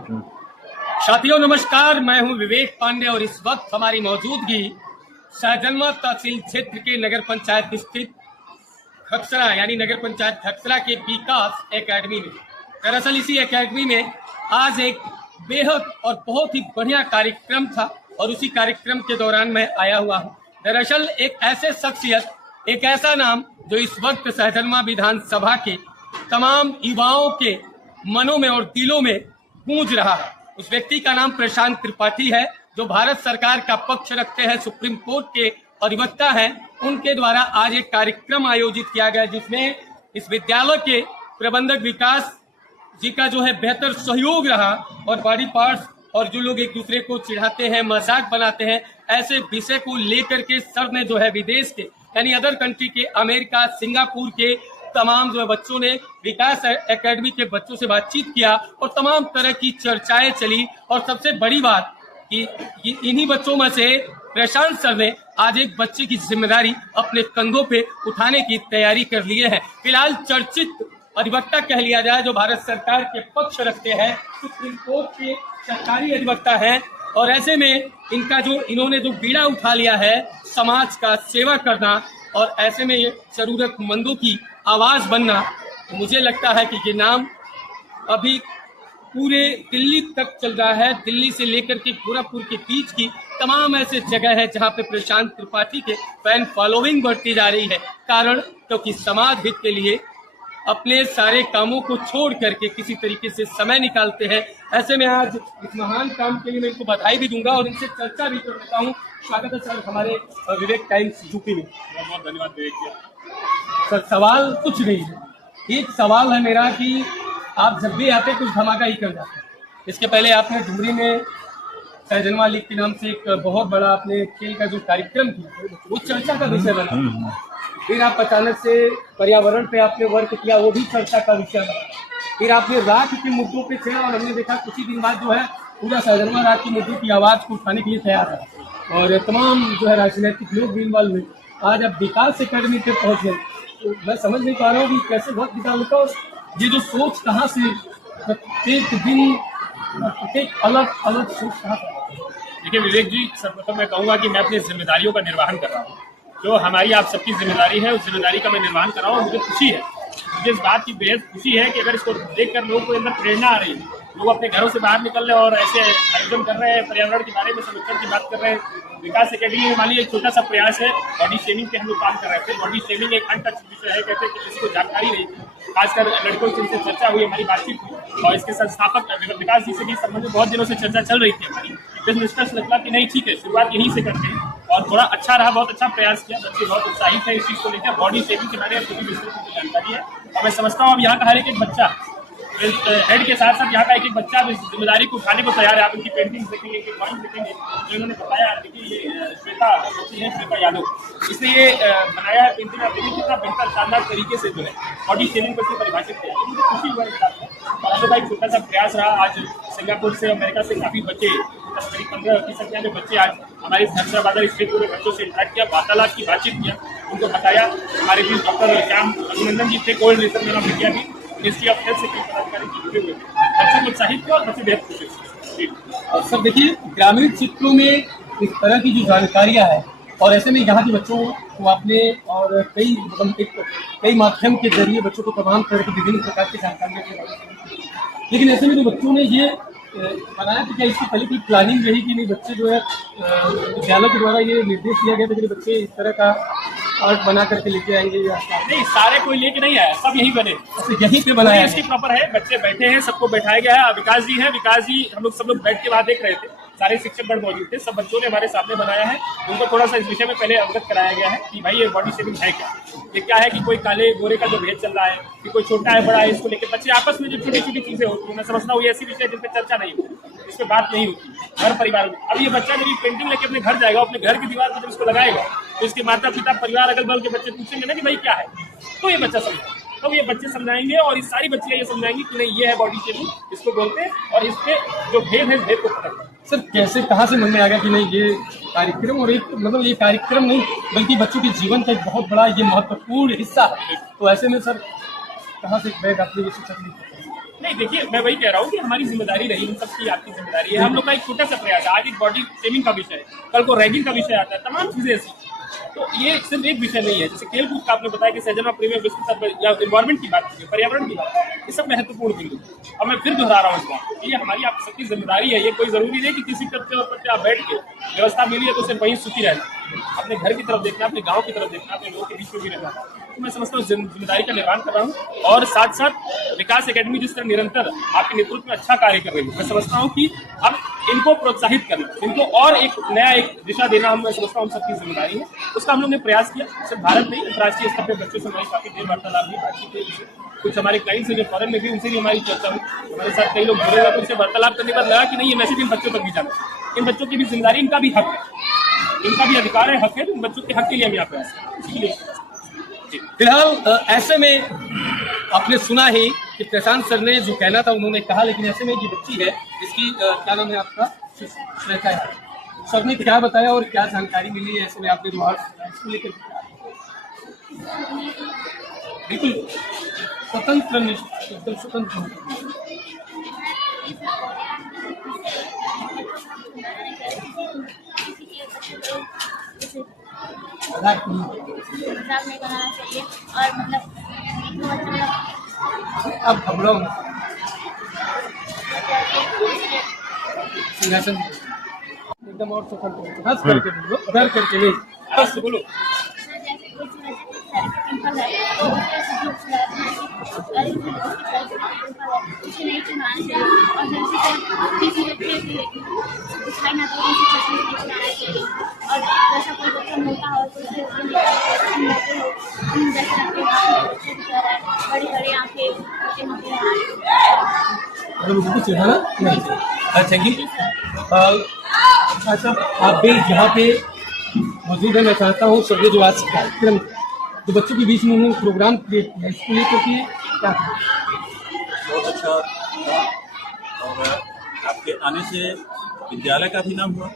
साथियों नमस्कार, मैं हूं विवेक पांडे और इस वक्त हमारी मौजूदगी शाहजलवा तहसील क्षेत्र के नगर पंचायत स्थित खक्सरा यानी नगर पंचायत खक्सरा के विकास एकेडमी में। दरअसल इसी एकेडमी में आज एक बेहद और बहुत ही बढ़िया कार्यक्रम था और उसी कार्यक्रम के दौरान मैं आया हुआ हूं। दरअसल एक ऐसे शख्सियत, एक ऐसा नाम जो इस वक्त शाहजलवा विधानसभा के तमाम युवाओं के मनों में और दिलों में गूंज रहा है। उस व्यक्ति का नाम प्रशांत त्रिपाठी है, जो भारत सरकार का पक्ष रखते हैं, सुप्रीम कोर्ट के अधिवक्ता हैं। उनके द्वारा आज एक कार्यक्रम आयोजित किया गया जिसमें इस विद्यालय के प्रबंधक विकास जी का जो है बेहतर सहयोग रहा और बॉडी पार्ट्स और जो लोग एक दूसरे को चिढ़ाते हैं, मजाक बनाते हैं, ऐसे विषय को लेकर के सर ने जो है विदेश के यानी अदर कंट्री के, अमेरिका, सिंगापुर के तमाम जो है बच्चों ने विकास एकेडमी के बच्चों से बातचीत किया और तमाम तरह की चर्चाएं चली। और सबसे बड़ी बात कि इन्हीं बच्चों में से प्रशांत सर ने आज एक बच्चे की जिम्मेदारी अपने कंधों पे उठाने की तैयारी कर लिए है। फिलहाल चर्चित अधिवक्ता कह लिया जाए, जो भारत सरकार के पक्ष रखते हैं, सुप्रीम कोर्ट के सरकारी अधिवक्ता हैं। और ऐसे में इन्होंने जो बीड़ा उठा लिया है समाज का सेवा करना और ऐसे में ये जरूरतमंदों की आवाज बनना, तो मुझे लगता है कि ये नाम अभी पूरे दिल्ली तक चल रहा है। दिल्ली से लेकर के गोरखपुर के बीच की तमाम ऐसे जगह है जहां पे प्रशांत त्रिपाठी के फैन फॉलोइंग बढ़ती जा रही है। कारण क्योंकि समाज हित के लिए अपने सारे कामों को छोड़ करके किसी तरीके से समय निकालते हैं। ऐसे में आज इस महान काम के लिए मैं इनको बधाई भी दूंगा और इनसे चर्चा भी कर लेता हूँ। स्वागत है सर हमारे विवेक टाइम्स यूपी में। बहुत बहुत धन्यवाद विवेक जी। सर सवाल कुछ नहीं है, एक सवाल है मेरा कि आप जब भी आते कुछ धमाका ही कर जाते हैं। इसके पहले आपने डुमरी में शाहजलवा लीग के नाम से एक बहुत बड़ा आपने खेल का जो कार्यक्रम किया वो चर्चा का विषय बना। फिर आप अचानक से पर्यावरण पे आपने वर्क किया, वो भी चर्चा का विषय बना। फिर आपने राख के मुद्दों पे छेड़ा और हमने देखा कुछ ही दिन बाद जो है पूरा शाहजलवा राख के मुद्दों की आवाज़ को उठाने के लिए तैयार है और तमाम जो है राजनीतिक लोग भी इन्वॉल्व हुए। आज आप विकास एकेडमी पे पहुँच गए, तो मैं समझ नहीं पा रहा हूँ कि कैसे बहुत विकास होता है। ये जो सोच कहाँ से, प्रत्येक दिन प्रत्येक अलग अलग सोच कहाँ से? देखिए विवेक जी, सर्वप्रथम मैं कहूँगा कि मैं अपनी जिम्मेदारियों का निर्वहन कर रहा हूँ। जो हमारी आप सबकी जिम्मेदारी है उस जिम्मेदारी का मैं निर्वहन कर रहा हूँ और मुझे खुशी है। मुझे इस बात की बेहद खुशी है कि अगर इसको देखकर लोगों को अंदर प्रेरणा आ रही है, लोग अपने घरों से बाहर निकल रहे हैं और ऐसे आयोजन कर रहे हैं, पर्यावरण के बारे में संरक्षण की बात कर रहे हैं। विकास एकेडमी में मान लीजिए एक छोटा सा प्रयास है, बॉडी शेमिंग पे हम लोग काम कर रहे थे। बॉडी शेमिंग एक अनटच विषय है, कहते हैं कि किसी को जानकारी नहीं थी, खासकर लड़कों से इनसे चर्चा हुई, हमारी बातचीत हुई और इसके संस्थापक विकास जी से भी संबंध में बहुत दिनों से चर्चा चल रही थी हमारी। फिर निष्कर्ष निकला कि नहीं ठीक है, शुरुआत यहीं से करते हैं और थोड़ा अच्छा रहा, बहुत अच्छा प्रयास किया। बच्चे बहुत उत्साहित है इस चीज़ को लेकर। बॉडी शेमिंग के बारे में पूरी विस्तृत जानकारी है और मैं समझता हूँ अब यहाँ का हर एक बच्चा हेड के साथ साथ यहाँ का एक एक बच्चा इस जिम्मेदारी को उठाने को तैयार है। आप इनकी पेंटिंग देखेंगे, एक ड्राइंग देखेंगे, जो इन्होंने बताया। देखिए ये श्वेता है, श्वेता यादव, इसने ये बनाया है पेंटिंग। आप देखिए कितना बेहतर शानदार तरीके से जो है बॉडी शेमिंग को परिभाषित किया। मुझे खुशी हुआ इस बात में और हम लोग एक छोटा सा प्रयास रहा। आज सिंगापुर से, अमेरिका से काफ़ी बच्चे, करीब 15 की संख्या में बच्चे आज हमारे खक्सरा बाजार स्टेट के बच्चों से इंटरेक्ट किया, वार्तालाप की, बातचीत किया, उनको बताया। हमारे भी डॉक्टर श्याम अभिनंदन जी थे, कोल्ड रिसर्च ऑफ इंडिया भी, मिनिस्ट्री ऑफ हेल्थ से कई पदाधिकारी जुड़े हुए थे। बच्चे उत्साहित थे और बच्चे बेहद खुश थे। और सर देखिए, ग्रामीण क्षेत्रों में इस तरह की जो जानकारियाँ है और ऐसे में यहाँ के बच्चों को आपने और कई माध्यम के जरिए बच्चों को तमाम तरह की विभिन्न प्रकार की जानकारियाँ दी। लेकिन ऐसे में जो बच्चों ने ये बनाया तो क्या इसकी पहले की प्लानिंग रही कि नहीं, बच्चे जो है विद्यालय के द्वारा ये निर्देश दिया गया था कि बच्चे इस तरह का आर्ट बना करके लेके आएंगे? या नहीं, सारे कोई लेके नहीं आया, सब यहीं बने, यहीं पे बनाया इसकी प्रॉपर है। बच्चे बैठे हैं, सबको बैठाया गया है। विकास जी हैं, विकास जी हम लोग सब लोग बैठ के वहाँ देख रहे थे, सारे शिक्षक गण मौजूद थे, सब बच्चों ने हमारे सामने बनाया है। उनको थोड़ा सा इस विषय में पहले अवगत कराया गया है कि भाई ये बॉडी शेमिंग है क्या, ये क्या है, कि कोई काले गोरे का जो भेद चल रहा है, कि कोई छोटा है बड़ा है, इसको लेकर बच्चे आपस में जो छोटी छोटी चीजें होती है, मैं समझता हूँ ये ऐसी विषय जिन पर चर्चा नहीं होती, इस पर बात नहीं होती हर परिवार में। अब ये बच्चा जब ये पेंटिंग लेके अपने घर जाएगा, अपने घर की दीवार पर जब इसको लगाएगा तो इसके माता पिता, परिवार, अगल बगल के बच्चे पूछेंगे ना कि भाई क्या है, तो ये बच्चा समझेगा, तो ये बच्चे समझाएंगे और इस सारी बच्चियाँ ये समझाएंगी कि नहीं ये है बॉडी शेमिंग, इसको बोलते हैं और इसके जो भेद है इस भेद को पकड़ करते हैं। सर कैसे, कहाँ से मन में आ गया कि नहीं ये कार्यक्रम, और एक मतलब ये कार्यक्रम नहीं बल्कि बच्चों के जीवन का एक बहुत बड़ा ये महत्वपूर्ण हिस्सा है, तो ऐसे में सर कहाँ से बैग आपने ये सोचा? नहीं देखिए, मैं वही कह रहा हूँ कि हमारी जिम्मेदारी रही, हम सबकी आपकी जिम्मेदारी है। हम लोग का एक छोटा सा प्रयास है, आज एक बॉडी शेमिंग का विषय है, कल को रैगिंग का विषय आता है, तमाम चीजें ऐसी। तो ये सिर्फ एक विषय नहीं है। जैसे खेलकूद का आपने बताया कि सहजनवा प्रीमियर विश्व स्तर पर या इन्वायरमेंट की बात कीजिए, पर्यावरण की बात, ये सब महत्वपूर्ण बिंदु। और मैं फिर दोहरा रहा हूँ इस बात, ये हमारी आप सबकी जिम्मेदारी है। ये कोई जरूरी नहीं कि किसी तथ्य पर आप बैठ के व्यवस्था मिली है तो सिर्फ वहीं सुखी रहना, अपने घर की तरफ देखना, अपने गाँव की तरफ देखना, अपने लोगों के बीच में भी रहना। तो मैं समझता हूँ जिम्मेदारी का निर्वहन कर रहा हूँ। और साथ साथ विकास एकेडमी जिस तरह निरंतर आपके नेतृत्व में अच्छा कार्य कर रही है, मैं समझता हूँ कि अब इनको प्रोत्साहित करना, इनको और एक नया एक दिशा देना, मैं समझता हूँ हम सबकी जिम्मेदारी है। उसका हम लोग ने प्रयास किया, सिर्फ भारत नहीं, अंतर्राष्ट्रीय स्तर पर बच्चों से हमारी काफी देर वार्तालाप हुई, बातचीत हुई। कुछ हमारे क्लाइंट से जो फॉरेन में भी, उनसे भी हमारी चर्चा हुई। हमारे साथ कई लोग जुड़े हुए, उनसे वार्तालाप करने के बाद लगा कि नहीं, ये मैसेज इन बच्चों तक भी जाना चाहिए। इन बच्चों की भी जिम्मेदारी, इनका भी हक है, इनका भी अधिकार है, हक है। तो इन बच्चों के हक के लिए हम यहाँ प्रयास करें। फिलहाल ऐसे में आपने सुना ही कि प्रशांत सर ने जो कहना था उन्होंने कहा, लेकिन ऐसे में जो बच्ची है इसकी क्या नाम है आपका, श्वेता है, सर ने क्या बताया और क्या जानकारी मिली है ऐसे में आपने जो इसको लेकर बिल्कुल स्वतंत्र, एकदम स्वतंत्र। मजाक नहीं बनाना चाहिए और मतलब अब घबराओ सिंहासन एकदम और स्वतंत्र, हंस करके बोलो, डर करके नहीं, हंस बोलो। बड़ी आंखें, अच्छा जी, अच्छा आप भी यहाँ पे मौजूद है। मैं चाहता हूँ सर जो आज कार्यक्रम जो बच्चों के बीच में उन्होंने प्रोग्राम क्रिएट किया, इसको लेकर के क्या बहुत अच्छा था। और आपके आने से विद्यालय का भी नाम हुआ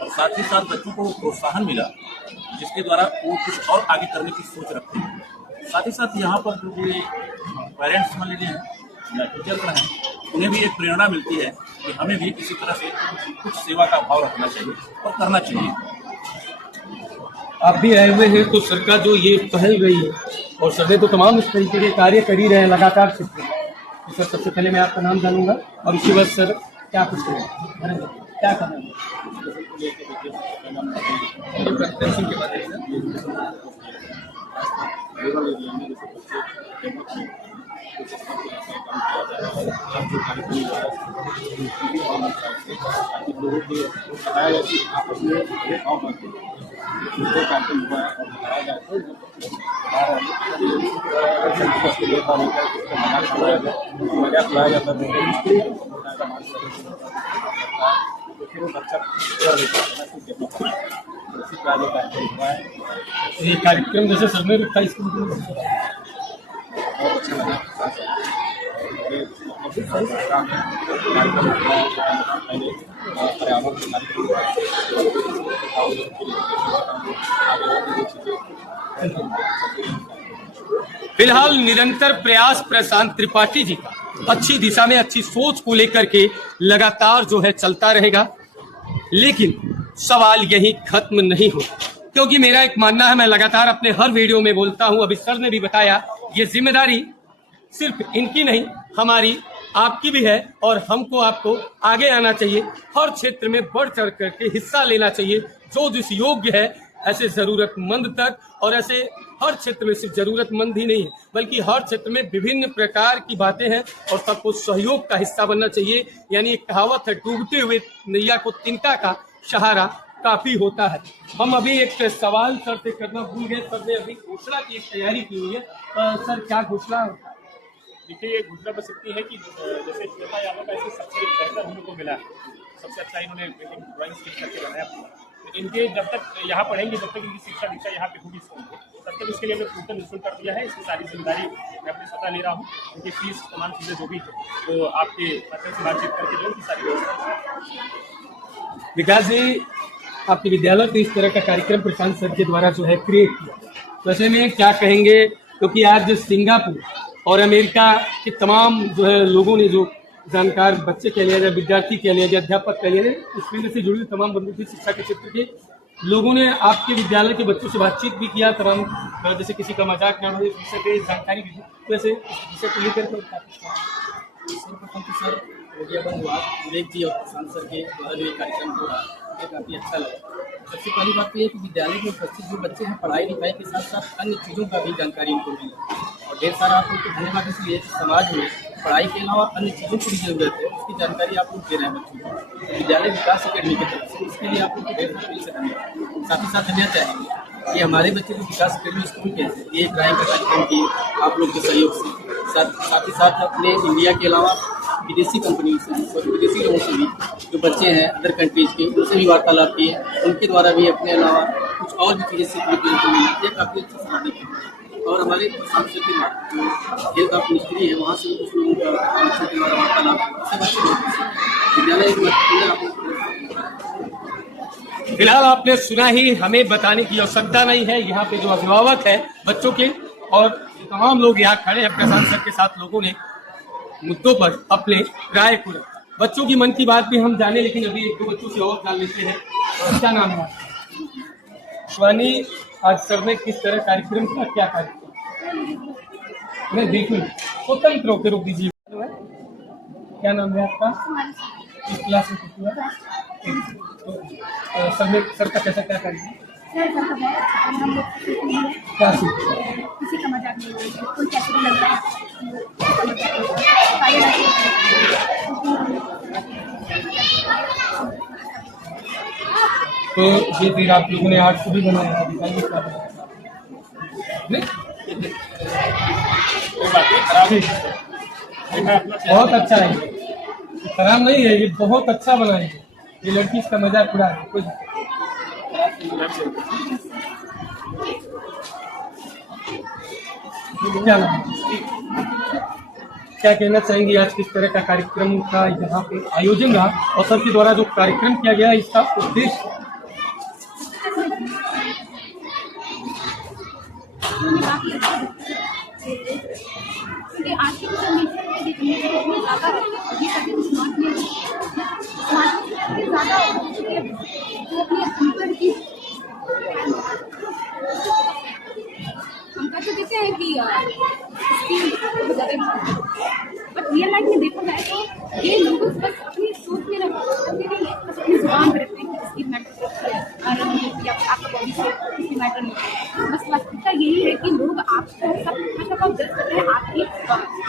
और साथ ही साथ बच्चों को प्रोत्साहन मिला, जिसके द्वारा वो कुछ और आगे करने की सोच रखते हैं। साथ ही साथ यहाँ पर जो भी पेरेंट्स मान लीजिए या टीचर हैं, उन्हें भी एक प्रेरणा मिलती है कि हमें भी किसी तरह से कुछ सेवा का भाव रखना चाहिए और करना चाहिए। आप भी आए हुए हैं तो सर का जो ये पहल रही है, और सर ने तो तमाम इस तरीके के कार्य कर ही रहे हैं लगातार क्षेत्र में। तो सर सबसे पहले मैं आपका नाम जानूंगा और उसके बाद सर क्या कुछ करेंगे, क्या करना है लोगों को बताया जाए कि आपस में भेदभाव करके जो कार्यक्रम हुआ है और बताया जाए तो मजाक उड़ाया जाता है, फिर वो बच्चा कर देता है, इसी तरह कार्यक्रम हुआ है। ये कार्यक्रम जैसे सर ने रखा इसको बहुत अच्छा लगा। फिलहाल निरंतर प्रयास प्रशांत त्रिपाठी जी का अच्छी दिशा में अच्छी सोच को लेकर के लगातार जो है चलता रहेगा, लेकिन सवाल यही खत्म नहीं होता, क्योंकि मेरा एक मानना है, मैं लगातार अपने हर वीडियो में बोलता हूं, अभी सर ने भी बताया, ये जिम्मेदारी सिर्फ इनकी नहीं हमारी आपकी भी है, और हमको आपको आगे आना चाहिए, हर क्षेत्र में बढ़ चढ़ करके हिस्सा लेना चाहिए। जो जिस योग्य है ऐसे जरूरतमंद तक, और ऐसे हर क्षेत्र में सिर्फ जरूरतमंद ही नहीं है बल्कि हर क्षेत्र में विभिन्न प्रकार की बातें हैं और सबको सहयोग का हिस्सा बनना चाहिए। यानी एक कहावत है, डूबते हुए नैया को तिनका का सहारा काफी होता है। हम अभी एक सवाल सर से करना भूल गए, सर ने अभी घोषणा की एक तैयारी की हुई है। सर क्या घोषणा? देखिए, ये घोषणा बस इतनी है कि जैसे श्वेता यादव का ऐसे सबसे बेहतर हम लोग को मिला है, सबसे अच्छा इन्होंने ड्राइंग स्किल करके बनाया, तो इनके जब तक यहाँ पढ़ेंगे, जब तक इनकी शिक्षा दीक्षा यहाँ पे होगी स्कूल में, तब तक इसके लिए हमने पूर्ण निःशुल्क कर दिया है। इसकी सारी जिम्मेदारी मैं अपनी स्वतः ले रहा हूँ, उनकी फीस तमाम चीज़ें जो भी तो आपके माध्यम से बातचीत करके जो उनकी सारी व्यवस्था। विकास जी, आपके विद्यालय को इस तरह का कार्यक्रम प्रशांत सर के द्वारा जो है क्रिएट किया, तो ऐसे में क्या कहेंगे, क्योंकि आज सिंगापुर और अमेरिका के तमाम जो है लोगों ने, जो जानकार बच्चे कह लिया जाए, विद्यार्थी कह लिया जाए, अध्यापक कह लिया जाए, इस फील्ड से जुड़े तमाम बंधु की शिक्षा के क्षेत्र के लोगों ने आपके विद्यालय के बच्चों से बातचीत भी किया, तमाम जैसे किसी का मजाक न हो, इस विषय पे जानकारी भी दी। तो ऐसे विषय को लेकर सर्वप्रथम तो सर मीडिया बंधुआ विवेक जी और प्रशांत सर के द्वारा जो ये कार्यक्रम हो रहा है मुझे काफ़ी अच्छा लगा। सबसे पहली बात तो ये कि विद्यालय में उपस्थित जो बच्चे हैं पढ़ाई लिखाई के साथ साथ अन्य चीज़ों का भी जानकारी इनको मिले, और ढेर सारा आप लोग को धन्यवाद इसलिए कि समाज में पढ़ाई के अलावा अन्य चीज़ों की भी जरूरत है, उसकी जानकारी आप लोग दे रहे हैं बच्चों को विद्यालय विकास अकेडमी की तरफ से। इसके लिए आप लोग को ढेर सारा मिल सकते। साथ ही साथ धन्यवाद चाहेंगे कि हमारे बच्चे को विकास अकेडमी स्कूल के एक ड्राइंग का कार्यक्रम की आप लोग के सहयोग से, साथ ही साथ अपने इंडिया के अलावा विदेशी कंपनियों से और विदेशी लोगों से भी जो बच्चे हैं अदर कंट्रीज़ के, उनसे भी वार्तालाप किए, उनके द्वारा भी अपने अलावा कुछ और भी चीज़ें सीखने को मिली। ये काफ़ी अच्छा साधन है। और हमारे सांसद के जो खेल का मिस्त्री है वहाँ से भी कुछ लोगों का बच्चों के द्वारा वार्तालाप सब अच्छे विद्यालय एक फिलहाल आपने सुना ही, हमें बताने की आवश्यकता नहीं है। यहाँ पे जो अभिभावक है बच्चों के और तमाम लोग यहाँ खड़े हैं, प्रशांत सर के साथ लोगों ने मुद्दों पर अपने राय को रखा। बच्चों की मन की बात भी हम जाने, लेकिन अभी एक दो बच्चों से और जान लेते हैं। क्या नाम है? शिवानी, आज सर ने किस तरह कार्यक्रम किया, क्या कार्यक्रम? नहीं बिल्कुल स्वतंत्र होकर रोक दीजिए। क्या नाम है आपका? किस क्लास में कितनी है? तो सर का कैसा क्या कार्यक्रम? क्या किसी का मजाक नहीं, कोई कैसे भी लगता है तो ये फिर आप लोगों ने आर्ट को भी बनाया, बहुत अच्छा है, खराब नहीं है, ये बहुत अच्छा बना है। ये लड़की इसका मजाक उड़ा है। कुछ क्या कहना चाहेंगे? आज किस तरह का कार्यक्रम का यहाँ पे आयोजन रहा और सर के द्वारा जो कार्यक्रम किया गया इसका उद्देश्य? आज की ज़्यादा ये सभी समाज में ज़्यादा जो अपने अंतर की हम कैसे देते हैं कि बट रियल लाइफ में देखा जाए तो ये लोग बस अपनी सोच में रखते नहीं है, बस अपनी जुबान पर रखते हैं कि इसकी मैटर या आपका बॉडी से किसी मैटर नहीं। बस वास्तविकता यही है कि लोग आपको सब मतलब जज करते हैं आपकी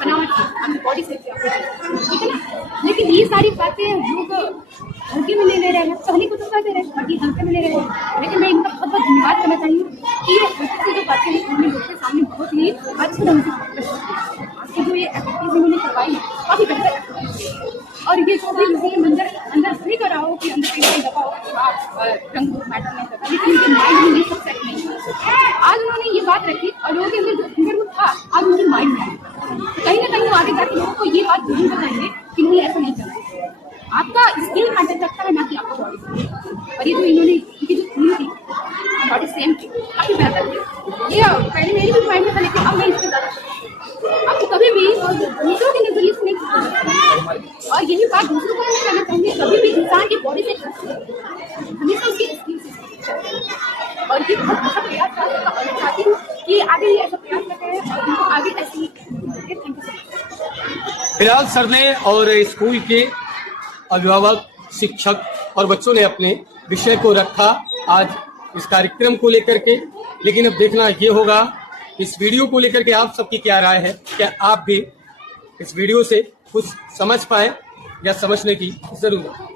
बनावट से, आपकी बॉडी से, ठीक है ना। लेकिन ये सारी बातें लोग हल्के में ले रहे हैं, पहले को तो कहते रहे बाकी हल्के में ले रहे हैं। लेकिन मैं इनका बहुत बहुत धन्यवाद करना चाहिए कि ये हल्के जो बातें हैं उन्होंने लोग के सामने बहुत ही अच्छे ढंग से आपकी जो ये एक्टिविटीज इन्होंने करवाई है काफ़ी बेहतर एक्टिविटीज। और ये जो भी मुझे मंजर अंदर नहीं कर रहा हो कि अंदर कहीं दबा हो रंग मैटर नहीं करता, लेकिन उनके माइंड में ये सब सेट नहीं है। आज उन्होंने ये बात रखी और लोगों के अंदर जो अंदर था आज उनके माइंड में कहीं ना कहीं वो आगे जाके लोगों को ये बात जरूर बताएंगे कि नहीं ऐसा नहीं करना, आपका स्किल मैटर करता है ना कि आपका बॉडी। और ये जो इन्होंने इनकी जो थीम थी बॉडी सेम थी, काफ़ी बेहतर थी। ये पहले मेरी भी माइंड में था, लेकिन अब मैं इसमें ज़्यादा आपको कभी भी दूसरों के नजरिए से नहीं करना। और यही बात दूसरों को नहीं कहना चाहूँगी, कभी भी इंसान की बॉडी से हमेशा उसकी स्किल से। और ये बहुत अच्छा प्रयास करता और मैं चाहती हूँ कि आगे ये ऐसा प्रयास करते हैं और आगे ऐसे ही। Thank you so much. फिलहाल सर ने और स्कूल के अभिभावक, शिक्षक और बच्चों ने अपने विषय को रखा आज इस कार्यक्रम को लेकर के। लेकिन अब देखना ये होगा इस वीडियो को लेकर के आप सबकी क्या राय है, क्या आप भी इस वीडियो से कुछ समझ पाए या समझने की जरूरत है।